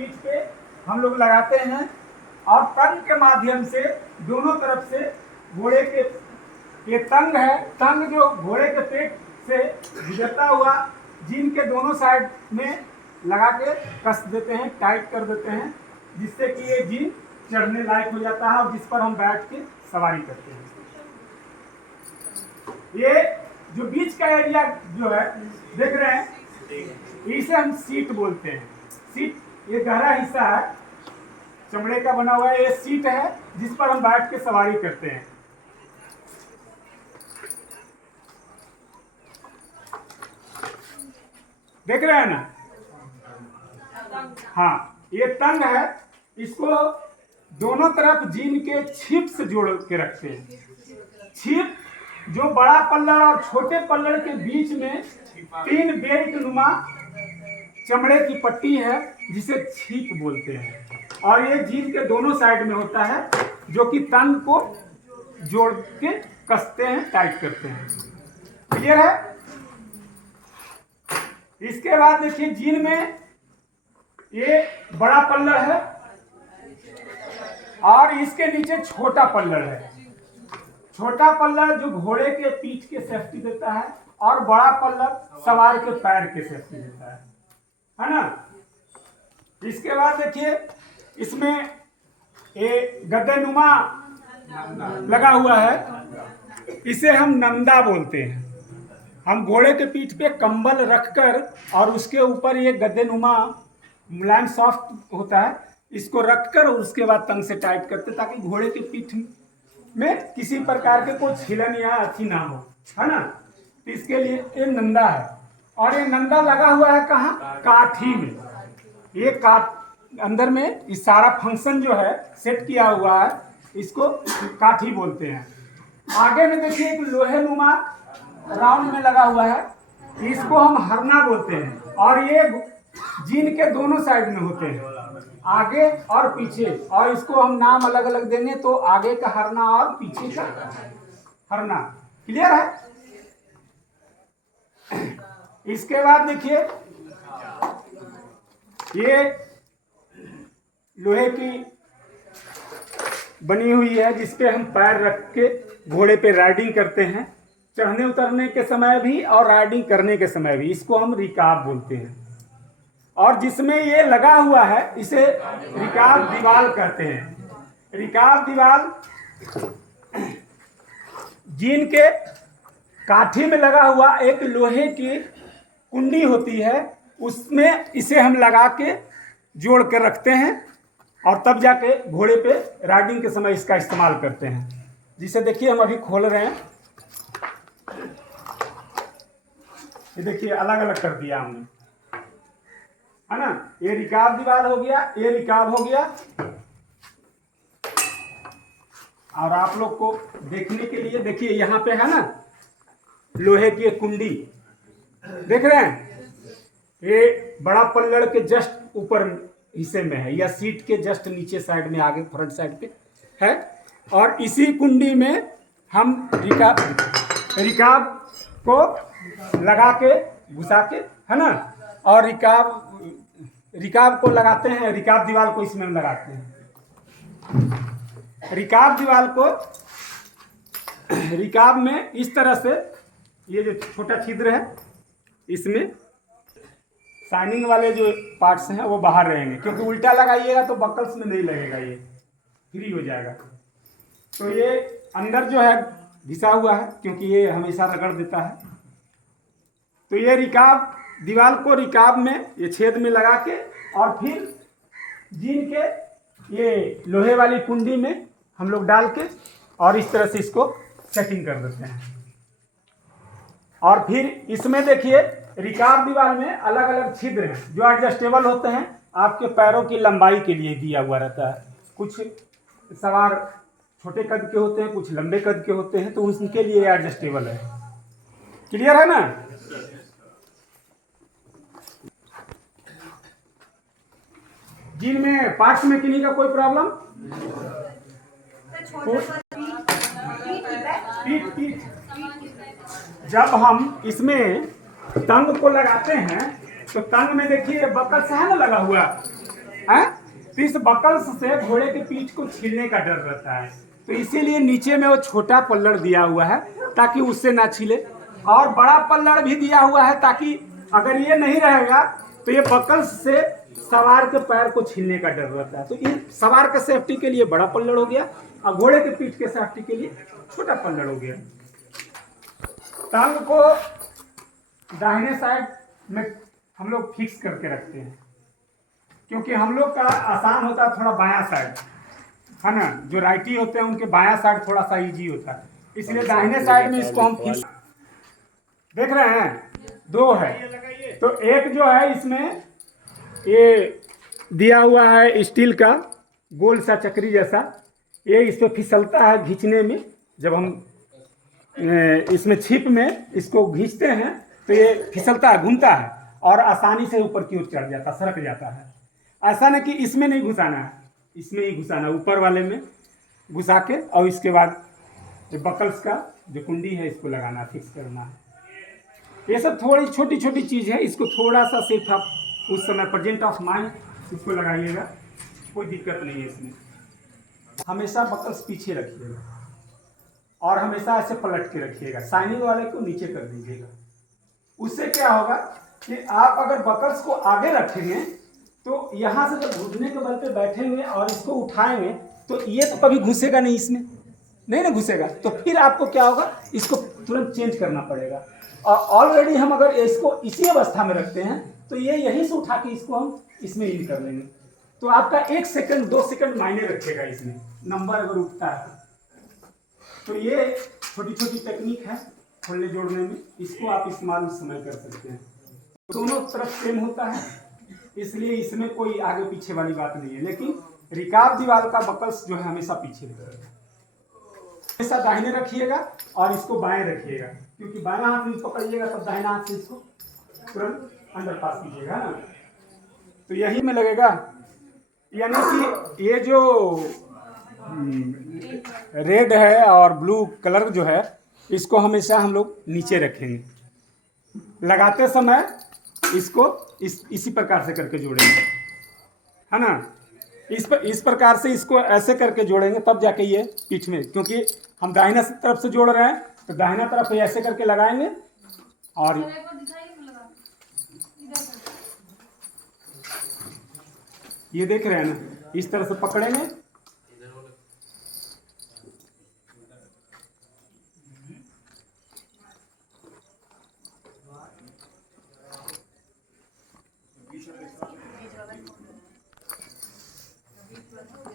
पीठ पे हम लोग लगाते हैं और तंग के माध्यम से दोनों तरफ से घोड़े के ये तंग है, तंग जो घोड़े के पेट से गुजरता हुआ जीन के दोनों साइड में लगा के कस देते हैं, टाइट कर देते हैं, जिससे कि ये जीन चढ़ने लायक हो जाता है और जिस पर हम बैठ के सवारी करते हैं। ये जो बीच का एरिया जो है देख रहे हैं, इसे हम सीट बोलते हैं। सीट ये गहरा हिस्सा है, चमड़े का बना हुआ है, ये सीट है जिस पर हम बैठ के सवारी करते हैं। देख रहे हैं ना? हाँ, ये तंग है, इसको दोनों तरफ जीन के छिप से जोड़ के रखते हैं। छिप जो बड़ा पल्लड़ और छोटे पल्लड़ के बीच में 3 बेल्ट नुमा चमड़े की पट्टी है जिसे छीप बोलते हैं, और ये जीन के दोनों साइड में होता है जो कि तंग को जोड़ के कसते हैं, टाइट करते हैं। क्लियर है? इसके बाद देखिए जीन में ये बड़ा पल्लड़ है और इसके नीचे छोटा पल्लड़ है। छोटा पल्लड़ जो घोड़े के पीठ के सेफ्टी देता है और बड़ा पल्लड़ सवार के पैर के सेफ्टी देता है ना? इसके बाद देखिए इसमें ये गद्देनुमा लगा हुआ है, इसे हम नंदा बोलते हैं। हम घोड़े के पीठ पे कंबल रखकर और उसके ऊपर ये गद्देनुमा मुलायम सॉफ्ट होता है, इसको रखकर उसके बाद तंग से टाइट करते ताकि घोड़े के पीठ में किसी प्रकार के कोई छिलन या अथी ना हो, है ना? तो इसके लिए ये नंदा है। और ये नंदा लगा हुआ है कहाँ? काठी में। ये अंदर में इस सारा फंक्शन जो है सेट किया हुआ है, इसको काठी बोलते हैं। आगे में देखिए एक लोहे नुमा राउंड में लगा हुआ है, इसको हम हरना बोलते हैं, और ये जीन के दोनों साइड में होते हैं, आगे और पीछे, और इसको हम नाम अलग अलग देंगे तो आगे का हरना और पीछे का हरना। क्लियर है? इसके बाद देखिए ये लोहे की बनी हुई है जिसपे हम पैर रख के घोड़े पे राइडिंग करते हैं, चढ़ने उतरने के समय भी और राइडिंग करने के समय भी। इसको हम रिकाब बोलते हैं। और जिसमें ये लगा हुआ है इसे रिकाब दीवाल कहते हैं। रिकाब दीवाल जीन के काठी में लगा हुआ एक लोहे की कुंडी होती है, उसमें इसे हम लगा के जोड़ के रखते हैं और तब जाके घोड़े पे राइडिंग के समय इसका इस्तेमाल करते हैं। जिसे देखिए हम अभी खोल रहे हैं, ये देखिए अलग अलग कर दिया हमने, है ना? ये रिकाब दीवार हो गया, ये रिकाब हो गया। और आप लोग को देखने के लिए देखिए यहाँ पे है ना लोहे की एक कुंडी, देख रहे हैं? ये बड़ा पल्लड़ के जस्ट ऊपर हिस्से में है या सीट के जस्ट नीचे साइड में, आगे फ्रंट साइड पे है। और इसी कुंडी में हम रिकाब को लगा के घुसा के, है ना? और रिकाब को लगाते हैं, रिकाब दीवार को इसमें हम लगाते हैं। रिकाब दीवार को रिकाब में इस तरह से ये जो छोटा छिद्र है इसमें शाइनिंग वाले जो पार्ट्स हैं वो बाहर रहेंगे, क्योंकि उल्टा लगाइएगा तो बकल्स में नहीं लगेगा, ये फ्री हो जाएगा। तो ये अंदर जो है घिसा हुआ है क्योंकि ये हमेशा रगड़ देता है। तो ये रिकाब दीवार को रिकाब में ये छेद में लगा के और फिर जीन के ये लोहे वाली कुंडी में हम लोग डाल के और इस तरह से इसको सेटिंग कर देते हैं। और फिर इसमें देखिए रिकाब दीवार में अलग अलग छिद्र हैं जो एडजस्टेबल होते हैं, आपके पैरों की लंबाई के लिए दिया हुआ रहता है। कुछ सवार छोटे कद के होते हैं, कुछ लंबे कद के होते हैं, तो उनके लिए एडजस्टेबल है। क्लियर है ना? जिनमें पार्ट्स में किन्हीं का कोई प्रॉब्लम? पीठ जब हम इसमें तंग को लगाते हैं तो तंग में देखिए बकल से है ना लगा हुआ, हैं, तो इस बकल्स से घोड़े के पीठ को छीलने का डर रहता है, तो इसीलिए नीचे में वो छोटा पल्लड़ दिया हुआ है ताकि उससे ना छीले, और बड़ा पल्लड़ भी दिया हुआ है ताकि अगर ये नहीं रहेगा तो ये बकल्स से सवार के पैर को छीलने का डर रहता है। तो इन सवार के सेफ्टी के लिए बड़ा पल्लड़ हो गया और घोड़े के पीठ के सेफ्टी के लिए छोटा पल्लड़ हो गया। टांग को दाहिने साइड में हम लोग फिक्स करके रखते हैं, क्योंकि हम लोग का आसान होता है थोड़ा बायां साइड, है ना, जो राइटी होते हैं उनके बायां साइड थोड़ा सा इजी होता है, इसलिए दाहिने साइड में इसको हम फिक्स। देख रहे हैं, दो है, तो एक जो है इसमें ये दिया हुआ है स्टील का गोल सा चक्री जैसा, ये इस पर फिसलता है खींचने में, जब हम इसमें छिप में इसको खींचते हैं तो ये फिसलता है, घूमता है और आसानी से ऊपर की ओर चढ़ जाता, सरक जाता है। ऐसा नहीं कि इसमें नहीं घुसाना है, इसमें ही घुसाना, ऊपर वाले में घुसा के, और इसके बाद ये बकल्स का जो कुंडी है इसको लगाना, फिक्स करना है। ये सब थोड़ी छोटी छोटी चीज़ है, इसको थोड़ा सा सिर्फ आप उस समय प्रेजेंट ऑफ माइंड इसको लगाइएगा, कोई दिक्कत नहीं है इसमें। हमेशा बकल्स पीछे रखिएगा और हमेशा ऐसे पलट के रखिएगा, साइनिंग वाले को नीचे कर दीजिएगा। उससे क्या होगा कि आप अगर बकल्स को आगे रखेंगे तो यहाँ से जब घुसने के बल पे बैठेंगे और इसको उठाएंगे तो ये तो कभी घुसेगा नहीं, इसमें नहीं ना घुसेगा, तो फिर आपको क्या होगा, इसको तुरंत चेंज करना पड़ेगा। और ऑलरेडी हम अगर इसको इसी अवस्था में रखते हैं तो ये यहीं से उठा के इसको हम इसमें इन कर लेंगे, तो आपका 1 सेकंड 2 सेकंड मायने रखेगा इसमें, नंबर अगर उठता है तो। ये छोटी छोटी टेक्निक है खोलने जोड़ने में, इसको आप इस्तेमाल उस समय कर सकते हैं। दोनों तरफ सेम होता है, इसलिए इसमें कोई आगे पीछे वाली बात नहीं है, लेकिन रिकाब दीवार का बकल्स जो है हमेशा पीछे रहेगा। हमेशा दाहिने रखिएगा और इसको बाएं रखिएगा, क्योंकि बाएं हाथ में पकड़िएगा तब दाहिना हाथ से इसको तुरंत अंदर पास कीजिएगा ना, तो यही में लगेगा। यानी कि ये जो रेड है और ब्लू कलर जो है इसको हमेशा हम लोग नीचे रखेंगे, लगाते समय इसको इसी प्रकार से करके जोड़ेंगे, है ना, इस प्रकार से इसको ऐसे करके जोड़ेंगे तब जाके ये पीठ में, क्योंकि हम दाहिना तरफ से जोड़ रहे हैं तो दाहिना तरफ ऐसे करके लगाएंगे और ये देख रहे हैं ना, इस तरह से पकड़ेंगे,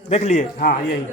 देख लिए, हाँ यही